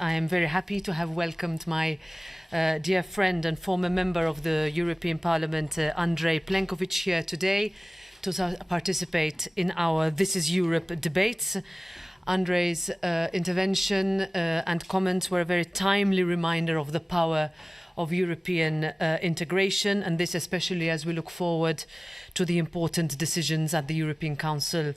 I am very happy to have welcomed my dear friend and former member of the European Parliament, Andrej Plenković, here today to participate in our This is Europe debates. Andrej's intervention and comments were a very timely reminder of the power of European integration, and this especially as we look forward to the important decisions at the European Council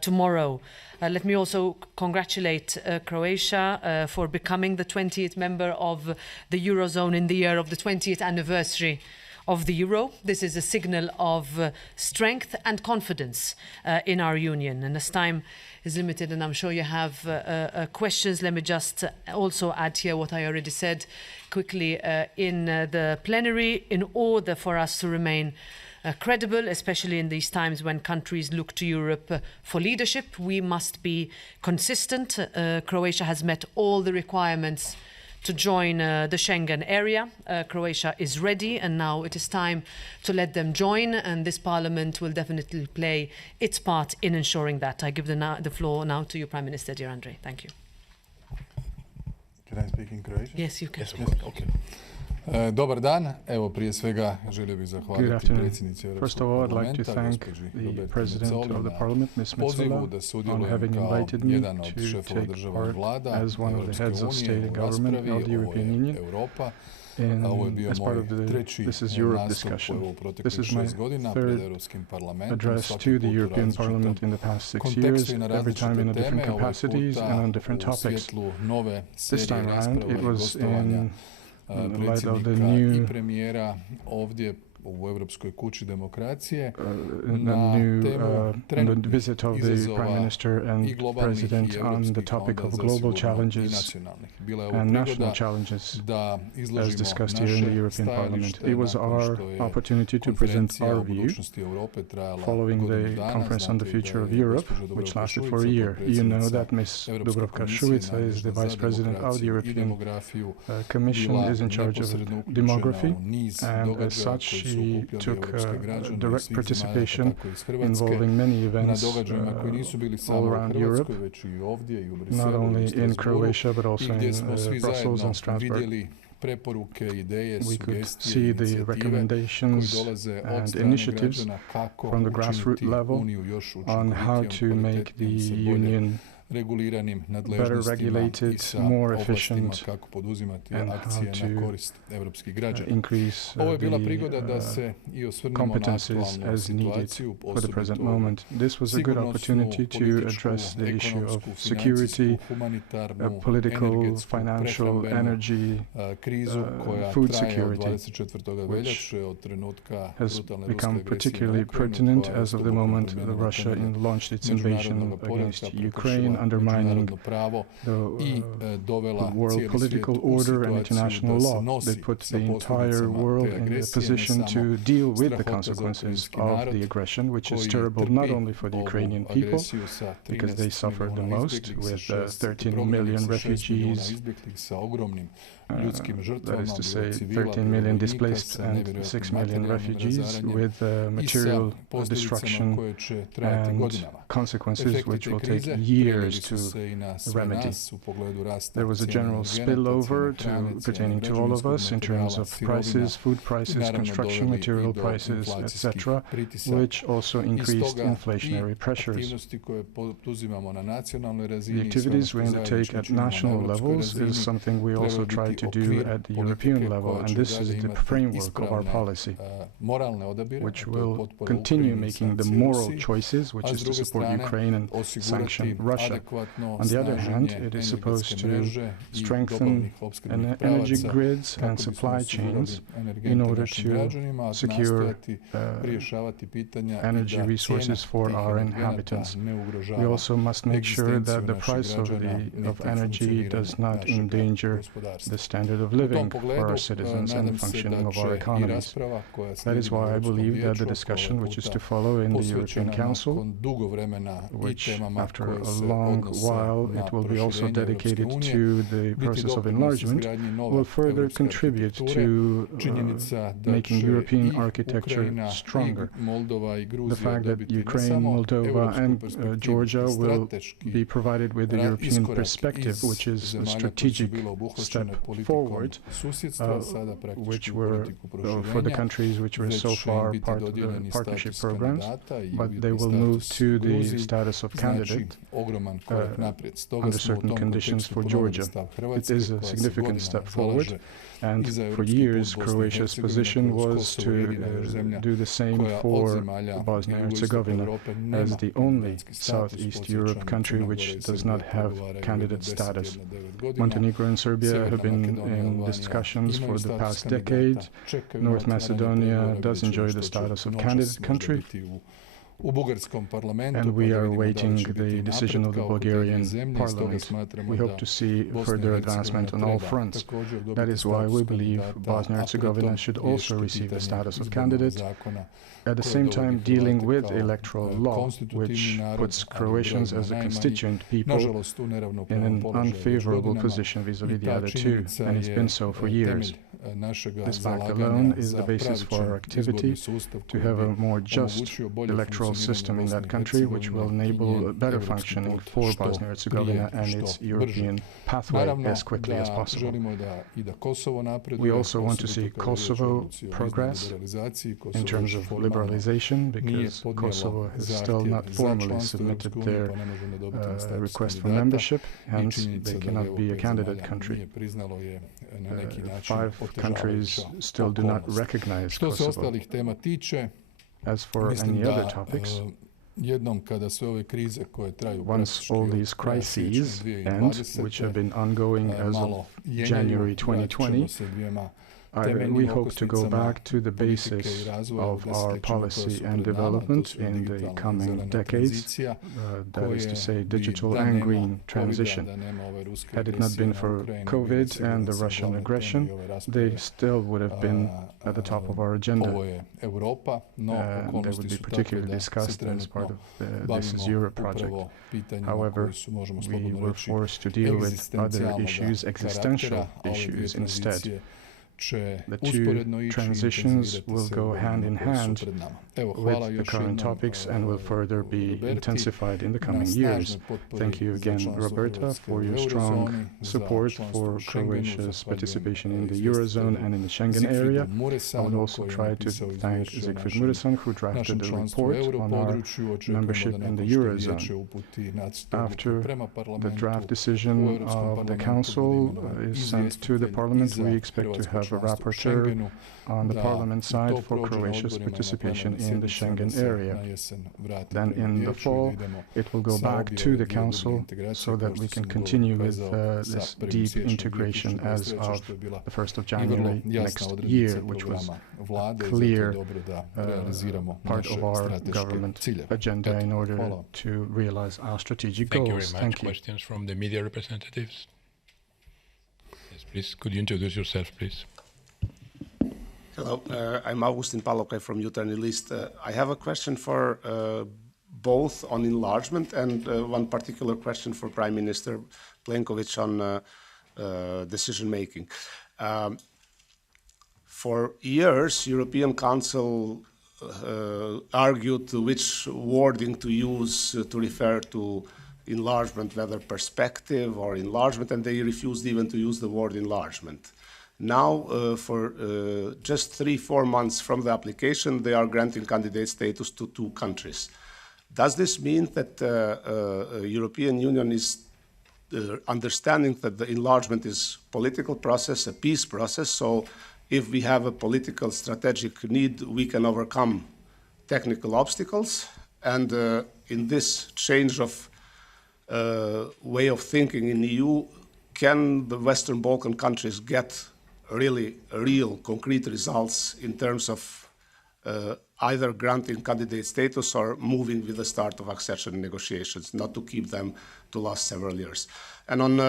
tomorrow. Let me also congratulate Croatia for becoming the 20th member of the Eurozone in the year of the 20th anniversary of the euro. This is a signal of strength and confidence in our union. And as time is limited, and I'm sure you have questions, let me just also add here what I already said quickly in the plenary. In order for us to remain credible, especially in these times when countries look to Europe for leadership, we must be consistent. Croatia has met all the requirements to join the Schengen area. Croatia is ready, and now it is time to let them join, and this Parliament will definitely play its part in ensuring that. I give the floor now to you, Prime Minister, dear Andrej. Thank you. Can I speak in Croatian? Yes, you can. Yes, okay. Dobar dan. Evo, prije svega želio bih zahvaliti predsjednici Europskog parlamenta, gospođi Roberti Metsoli, na pozivu da sudjelujem kao jedan od šefova država i vlada Europske unije u raspravi. Ovo je Europa. Ovo je bio moj treći nastup u proteklih 6 godina pred Europskim parlamentom, svaki put u različitom kontekstu i na različite teme. Ovaj puta u svjetlu nove serije rasprava i gostovanja predsjednika i premijera ovdje u Europskoj kući demokracije na temu trenutnih izazova i globalnih i europskih, onda zasigurno i nacionalnih. Bila je ovo prigoda da izložimo naše stajalište nakon što je konferencija o budućnosti Europe trajala godinu dana. Znate da je gospođa Dubravka Šuica, potpredsjednica Europske komisije, nadležna za demokraciju i demografiju, bila neposredno uključena u niz događaja koji su took direct participation involving many events all around Europe, not only in Croatia but also in Brussels and Strasbourg. We could see the recommendations and initiatives from the grassroots level on how to make the Union better regulated, more efficient, and how to increase the competences as needed for the present moment. This was a good opportunity to address the issue of security, political, financial, energy, food security, which has become particularly pertinent as of the moment Russia launched its invasion against Ukraine, undermining the world political order and international law. They put the entire world in a position to deal with the consequences of the aggression, which is terrible not only for the Ukrainian people, because they suffered the most with 13 million refugees, that is to say 13 million displaced and 6 million refugees, with material destruction and consequences which will take years to remedy. There was a general spillover pertaining to all of us in terms of prices, food prices, construction material prices, etc., which also increased inflationary pressures. The activities we undertake at national levels is something we also try to do at the European level, and this is the framework of our policy, which will continue making the moral choices, which is to support Ukraine and sanction Russia. On the other hand, it is supposed to strengthen energy grids and supply chains in order to secure energy resources for our inhabitants. We also must make sure that the price of energy does not endanger the standard of living for our citizens and the functioning of our economies. That is why I believe that the discussion which is to follow in the European Council, which after a long long while it will be also dedicated to the process of enlargement, will further contribute to making European architecture stronger. The fact that Ukraine, Moldova and Georgia will be provided with the European perspective, which is a strategic step forward, which were for the countries which were so far part of the partnership programs, but they will move to the status of candidate under certain conditions for Georgia. It is a significant step forward, and for years Croatia's position was to do the same for Bosnia and Herzegovina as the only Southeast Europe country which does not have candidate status. Montenegro and Serbia have been in discussions for the past decade. North Macedonia does enjoy the status of candidate country, and we are awaiting the decision of the Bulgarian parliament. We hope to see further advancement on all fronts. That is why we believe Bosnia and Herzegovina should also receive the status of candidate, at the same time dealing with electoral law, which puts Croatians as a constituent people in an unfavorable position vis-à-vis the other two, and it's been so for years. This fact alone is the basis for our activity to have a more just electoral system in that country, which will enable better functioning for Bosnia and Herzegovina and its European pathway as quickly as possible. We also want to see Kosovo progress in terms of liberalization, because Kosovo has still not formally submitted their request for membership, hence they cannot be a candidate country. 5 countries still do not recognize Kosovo. As for any other topics, once all these crises end, which have been ongoing as of January 2020, we hope to go back to the basis of our policy and development in the coming decades, that is to say, digital and green transition. Had it not been for COVID and the Russian aggression, they still would have been at the top of our agenda. They would be particularly discussed as part of the This is Europe project. However, we were forced to deal with other issues, existential issues instead. The two transitions will go hand in hand with the current topics and will further be intensified in the coming years. Thank you again, Roberta, for your strong support for Croatia's participation in the Eurozone and in the Schengen area. I would also try to thank Siegfried Muresan, who drafted the report on our membership in the Eurozone. After the draft decision of the Council is sent to the Parliament, we expect to have a rapporteur on the Parliament side for Croatia's participation in the Schengen area. Then in the fall, it will go back to the Council so that we can continue with this deep integration as of the 1st of January next year, which was a clear part of our government agenda in order to realize our strategic goals. Thank you very much. Questions from the media representatives? Yes, please. Could you introduce yourself, please? Hello, I'm Augustin Palokaj from Jutarnji List. I have a question for both on enlargement and one particular question for Prime Minister Plenković on decision-making. For years, European Council argued which wording to use to refer to enlargement, whether perspective or enlargement, and they refused even to use the word enlargement. Now, for just 3-4 months from the application, they are granting candidate status to 2 countries. Does this mean that the European Union is understanding that the enlargement is a political process, a peace process, so if we have a political strategic need, we can overcome technical obstacles? And in this change of way of thinking in the EU, can the Western Balkan countries get real concrete results in terms of either granting candidate status or moving with the start of accession negotiations, not to keep them to last several years? And on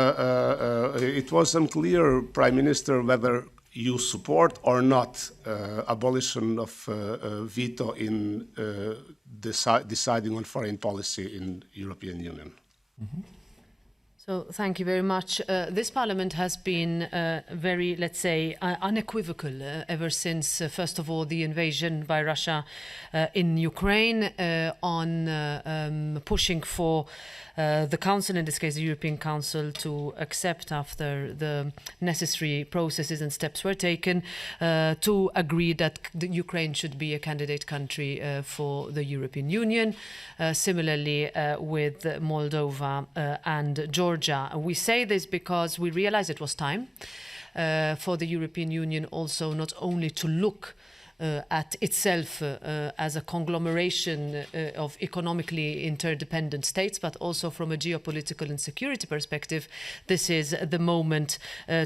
it was unclear, Prime Minister, whether you support or not abolition of veto in deciding on foreign policy in European Union. So thank you very much. This Parliament has been very, let's say, unequivocal ever since, first of all, the invasion by Russia in Ukraine on pushing for the Council, in this case the European Council, to accept, after the necessary processes and steps were taken, to agree that Ukraine should be a candidate country for the European Union. Similarly with Moldova and Georgia. We say this because we realize it was time for the European Union also not only to look at itself as a conglomeration of economically interdependent states, but also from a geopolitical and security perspective, this is the moment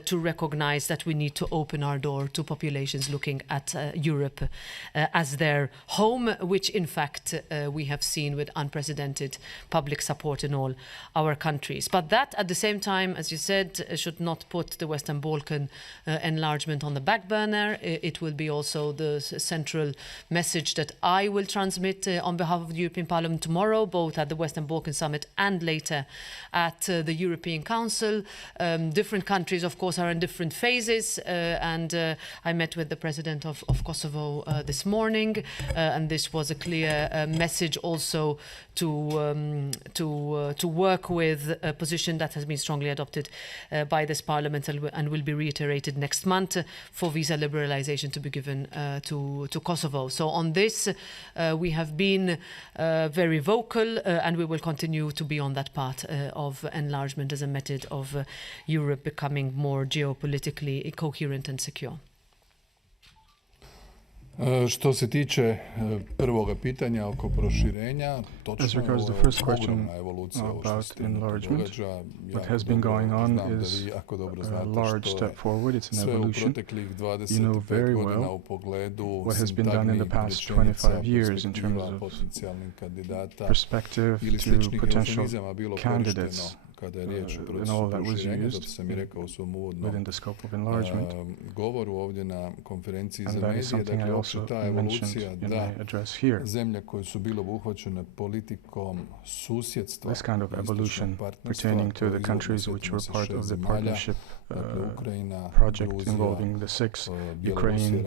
to recognize that we need to open our door to populations looking at Europe as their home, which in fact we have seen with unprecedented public support in all our countries. But that, at the same time, as you said, should not put the Western Balkan enlargement on the back burner. It will be also the central message that I will transmit on behalf of the European Parliament tomorrow, both at the Western Balkan Summit and later at the European Council. Different countries, of course, are in different phases, and I met with the President of Kosovo this morning, and this was a clear message also to work with a position that has been strongly adopted by this Parliament and will be reiterated next month for visa liberalization to be given to Kosovo. So on this, we have been very vocal, and we will continue to be on that path of enlargement as a method of Europe becoming more geopolitically coherent and secure. Što se tiče prvoga pitanja oko proširenja, točno je ogromna evolucija ovo što se događa. What has been going on is a large step forward. It's an evolution. You know very well what has been done in the past 25 years in terms of perspective to potential candidates. And all that was used within the scope of enlargement. And that is something I also mentioned in my address here. This kind of evolution pertaining to the countries which were part of the partnership project involving the six: Ukraine,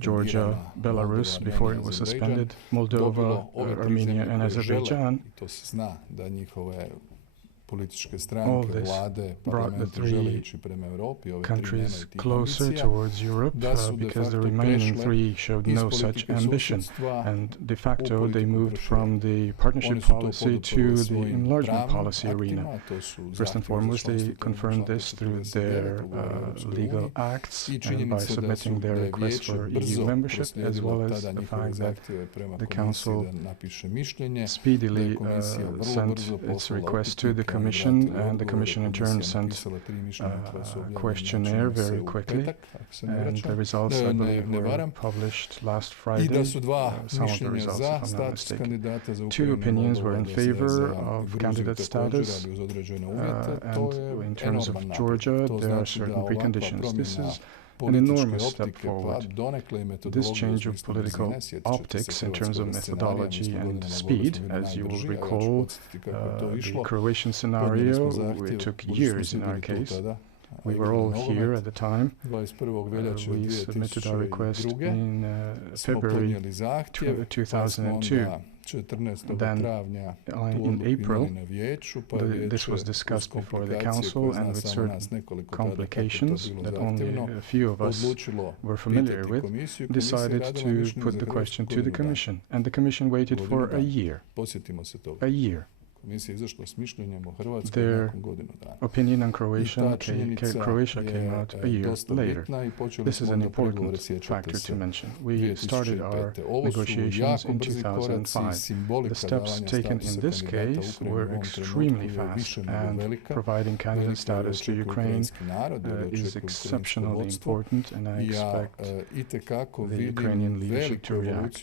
Georgia, Belarus before it was suspended, Moldova, Armenia and Azerbaijan. All this brought the three countries closer towards Europe because the remaining three showed no such ambition. And de facto, they moved from the partnership policy to the enlargement policy arena. First and foremost, they confirmed this through their legal acts and by submitting their request for EU membership, as well as the fact that the Council speedily sent its request to the Commission, and the Commission in turn sent a questionnaire very quickly, and the results, I believe, were published last Friday. Some of the results, if I'm not mistaken. Two opinions were in favor of candidate status, and in terms of Georgia, there are certain preconditions. This is an enormous step forward. This change of political optics in terms of methodology and speed, as you will recall, the Croatian scenario, it took years in our case. We were all here at the time. We submitted our request in February 2002. Then, in April, this was discussed before the Council, and with certain complications that only a few of us were familiar with, decided to put the question to the Commission. And the Commission waited for a year. A year. Their opinion on Croatia came out a year later. This is an important factor to mention. We started our negotiations in 2005. The steps taken in this case were extremely fast, and providing candidate status to Ukraine is exceptionally important, and I expect the Ukrainian leadership to react.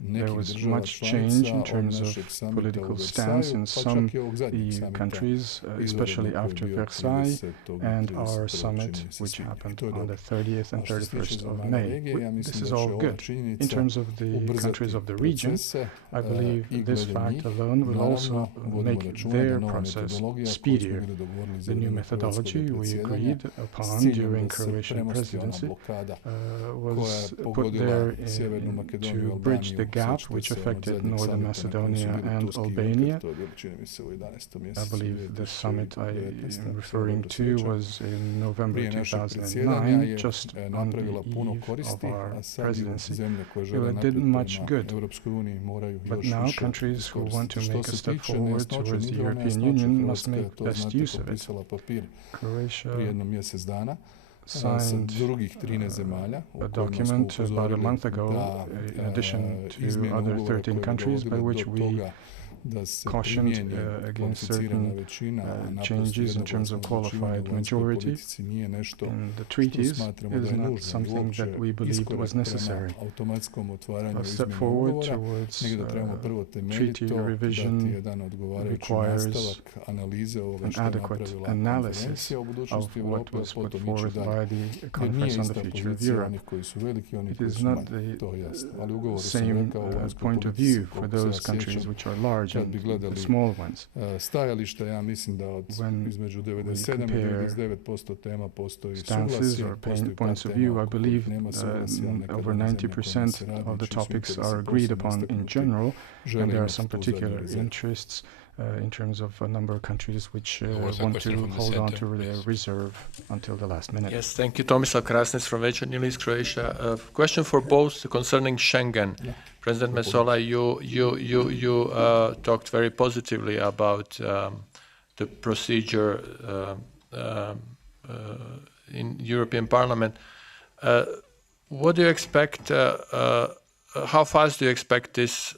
there was much change in terms of political stance in some EU countries, especially after Versailles and our summit, which happened on the 30th and 31st of May. This is all good. In terms of the countries of the region, I believe this fact alone will also make their process speedier. The new methodology we agreed upon during Croatian presidency was put there to bridge the gap which affected Northern Macedonia and Albania. I believe the summit I am referring to was in November 2009, just on the eve of our presidency. It did much good. But now countries who want to make a step forward towards the European Union must make best use of it. Croatia signed a document about a month ago, in addition to other 13 countries, by which we cautioned against certain changes in terms of qualified majority in the treaties is not something that we believed was necessary. A step forward towards treaty revision requires an adequate analysis of what was put forth by the Conference on the Future of Europe. It is not the same point of view for those countries which are large and the small ones. When we compare stances or points of view, I believe over 90% of the topics are agreed upon in general, and there are some particular interests in terms of a number of countries which want to hold on to their reserve until the last minute. Yes, thank you. Tomislav Krasnec from Večernji List, Croatia. A question for both concerning Schengen. Yeah. President Metsola, you talked very positively about the procedure in European Parliament. What do you expect? How fast do you expect this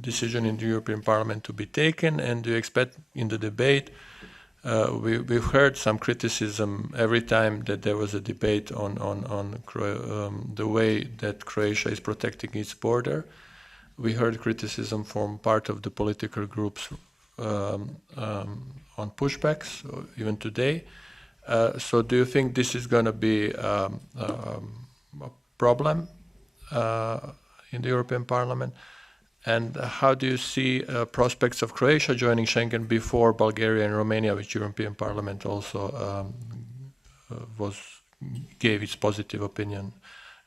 decision in the European Parliament to be taken, and do you expect in the debate? We've heard some criticism every time that there was a debate on the way that Croatia is protecting its border. We heard criticism from part of the political groups on pushbacks, even today. So do you think this is going to be a problem in the European Parliament? And how do you see prospects of Croatia joining Schengen before Bulgaria and Romania, which European Parliament also gave its positive opinion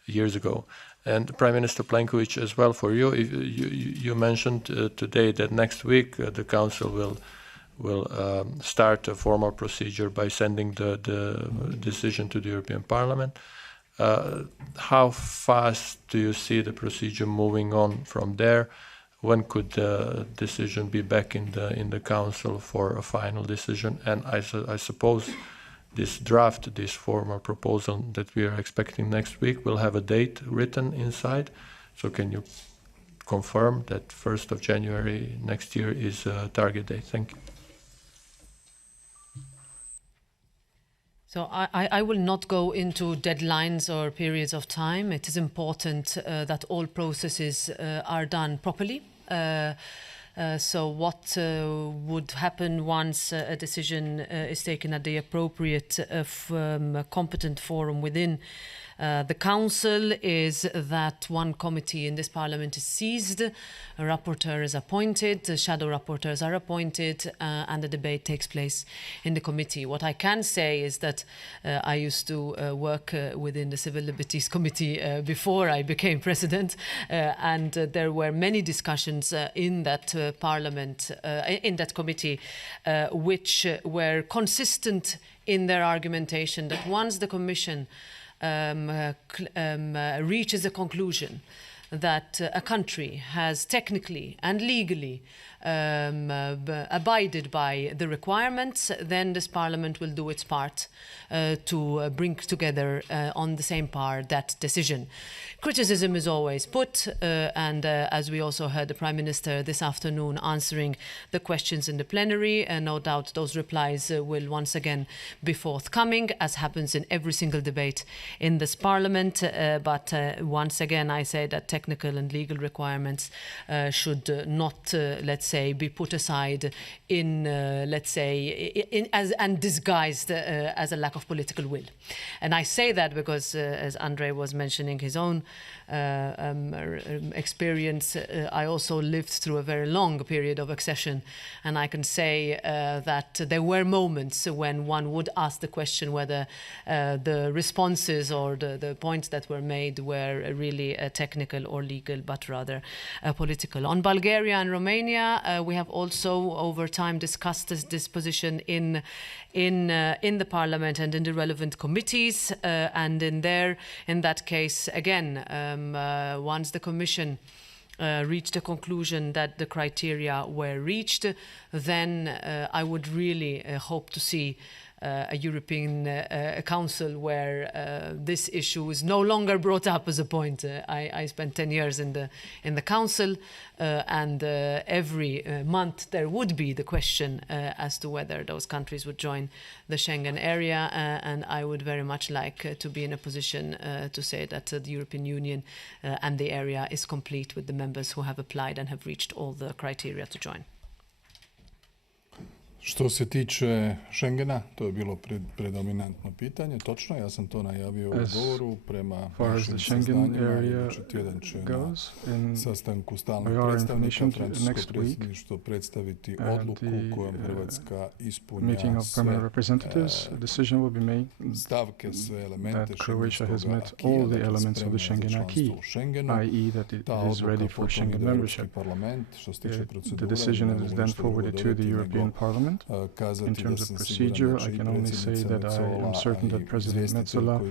years ago? And Prime Minister Plenković, as well for you, you mentioned today that next week the Council will start a formal procedure by sending the decision to the European Parliament. How fast do you see the procedure moving on from there? When could the decision be back in the Council for a final decision? And I suppose this draft, this formal proposal that we are expecting next week, will have a date written inside. So can you confirm that 1st of January next year is a target date? Thank you. So I will not go into deadlines or periods of time. It is important that all processes are done properly. So what would happen once a decision is taken at the appropriate competent forum within the Council is that one committee in this Parliament is seized, a rapporteur is appointed, the shadow rapporteurs are appointed, and the debate takes place in the committee. What I can say is that I used to work within the Civil Liberties Committee before I became president, and there were many discussions in that Parliament, in that committee, which were consistent in their argumentation that once the Commission reaches a conclusion that a country has technically and legally abided by the requirements, then this Parliament will do its part to bring together on the same par that decision. Criticism is always put, and as we also heard the Prime Minister this afternoon answering the questions in the plenary, no doubt those replies will once again be forthcoming, as happens in every single debate in this Parliament. But once again, I say that technical and legal requirements should not, let's say, be put aside in, let's say, and disguised as a lack of political will. And I say that because, as Andrej was mentioning his own experience, I also lived through a very long period of accession, and I can say that there were moments when one would ask the question whether the responses or the points that were made were really technical or legal, but rather political. On Bulgaria and Romania, we have also over time discussed this position in the Parliament and in the relevant committees, and in that case, again, once the Commission reached a conclusion that the criteria were reached, then I would really hope to see a European Council where this issue is no longer brought up as a point. I spent 10 years in the Council, and every month there would be the question as to whether those countries would join the Schengen area, and I would very much like to be in a position to say that the European Union and the area is complete with the members who have applied and have reached all the criteria to join. Što se tiče Schengena, to je bilo predominantno pitanje. Točno, ja sam to najavio u govoru. Prema našim saznanjima, idući tjedan će na sastanku stalnih predstavnika francusko predsjedništvo predstaviti odluku kojom Hrvatska ispunja sve stavke, sve elemente šengenskog akija za članstvo u Schengenu. Ta odluka potom ide Europski parlament. Što se tiče procedure, In terms of procedure, I can only say that I am certain that President Metsola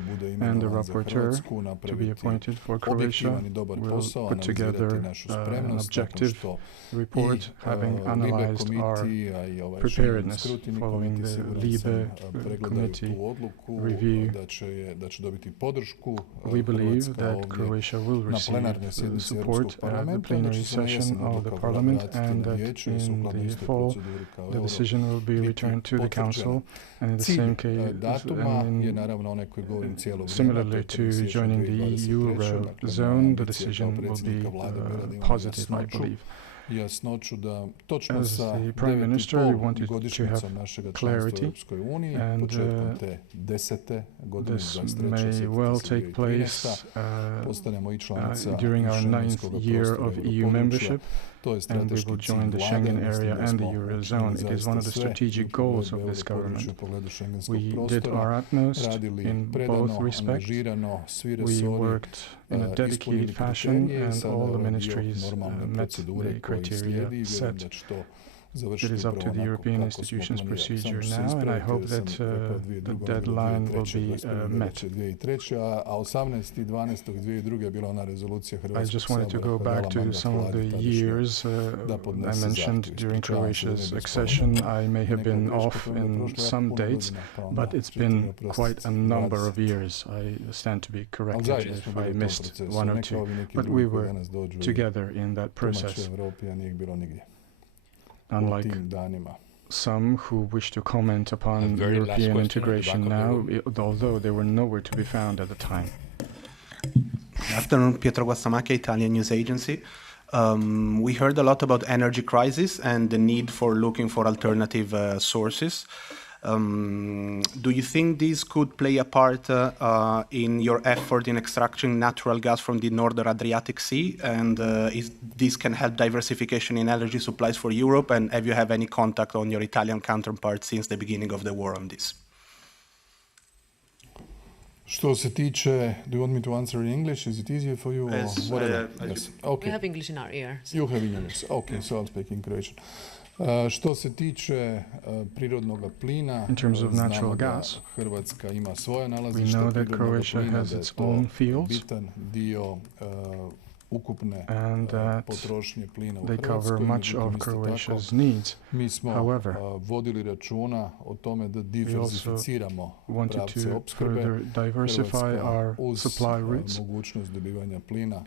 and the rapporteur to be appointed for Croatia will put together an objective report having analyzed our preparedness following the LIBE committee review. We believe that Croatia will receive support at the plenary session of the Parliament, and that in the fall the decision will be returned to the Council, and in the same case, similarly to joining the Eurozone, the decision will be positive, I believe. As the Prime Minister, we wanted to have clarity, and this may well take place during our 9th year of EU membership, and we will join the Schengen area and the Eurozone. It is one of the strategic goals of this government. We did our utmost in both respects. We worked in a dedicated fashion, and all the ministries met the criteria set. It is up to the European institutions' procedure now, and I hope that the deadline will be met. I just wanted to go back to some of the years I mentioned during Croatia's accession. I may have been off in some dates, but it's been quite a number of years. I stand to be corrected if I missed one or two, but we were together in that process. Unlike some who wish to comment upon European integration now, although they were nowhere to be found at the time. Good afternoon, Pietro Guastamacchia, Italian news agency. We heard a lot about energy crisis and the need for looking for alternative sources. Do you think this could play a part in your effort in extracting natural gas from the Northern Adriatic Sea, and if this can help diversification in energy supplies for Europe, and have you had any contact on your Italian counterpart since the beginning of the war on this? Što se tiče, do you want me to answer in English? Is it easier for you? Yes, yes. Okay. We have English in our ear. So. You have English. Okay, so I'll speak in Croatian. Što se tiče prirodnog plina, znamo da Hrvatska ima svoje nalazište prirodnog plina, da je to bitan dio ukupne potrošnje plina u Hrvatskoj. Mi smo vodili računa o tome da diversificiramo pravce opskrbe. Hrvatska uz mogućnost dobivanja plina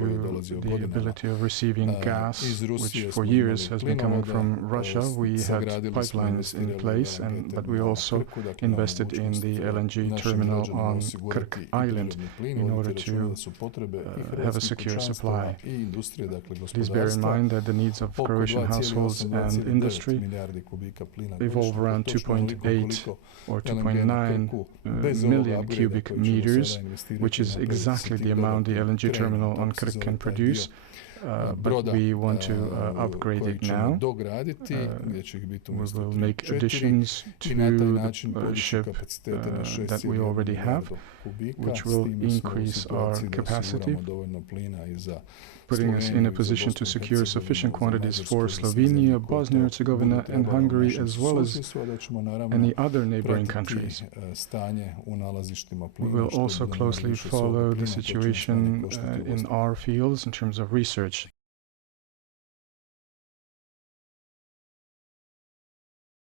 koji dolazi od godinama iz Rusije smo imali plinovode, sagradili smo but we also invested in the LNG terminal on Krk Island in order to have a secure supply. Please bear in mind that the needs of Croatian households and industry revolve around 2.8 or 2.9 million cubic meters, which is exactly the amount the LNG terminal on Krk can produce. But we want to upgrade it now. We will make additions to the ship that we already have, which will increase our capacity, putting us in a position to secure sufficient quantities for Slovenia, Bosnia and Herzegovina and Hungary, as well as any other neighboring countries. We will also closely follow the situation in our fields in terms of research.